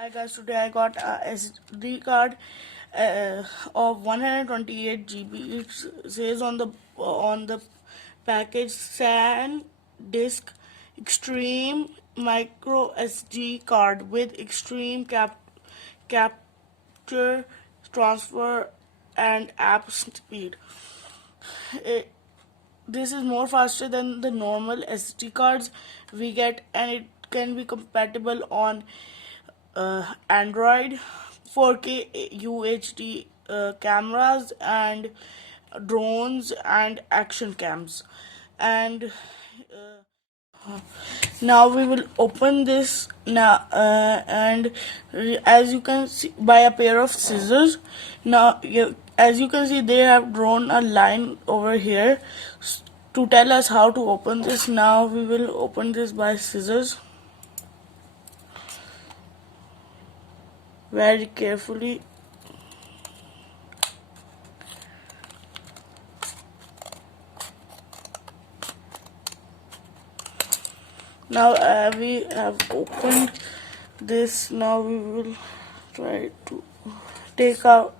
Hi guys, today I got a SD card of 128GB. It says on the package SanDisk Extreme Micro SD card with extreme capture, transfer, and app speed. It, this is more faster than the normal SD cards we get, and it can be compatible on Android, 4K UHD cameras, and drones and action cams. And now we will open this now, and as you can see by a pair of scissors. Now as you can see, they have drawn a line over here to tell us how to open this. Now we will open this by scissors very carefully. Now we have opened this. Now we will try to take out.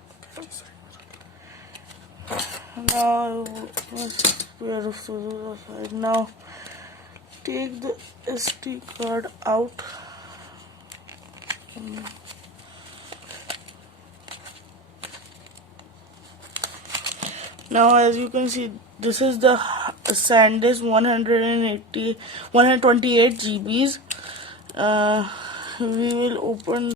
Now pair of scissors aside. Now take the SD card out. Now as you can see, this is the SanDisk 128 GBs. We will open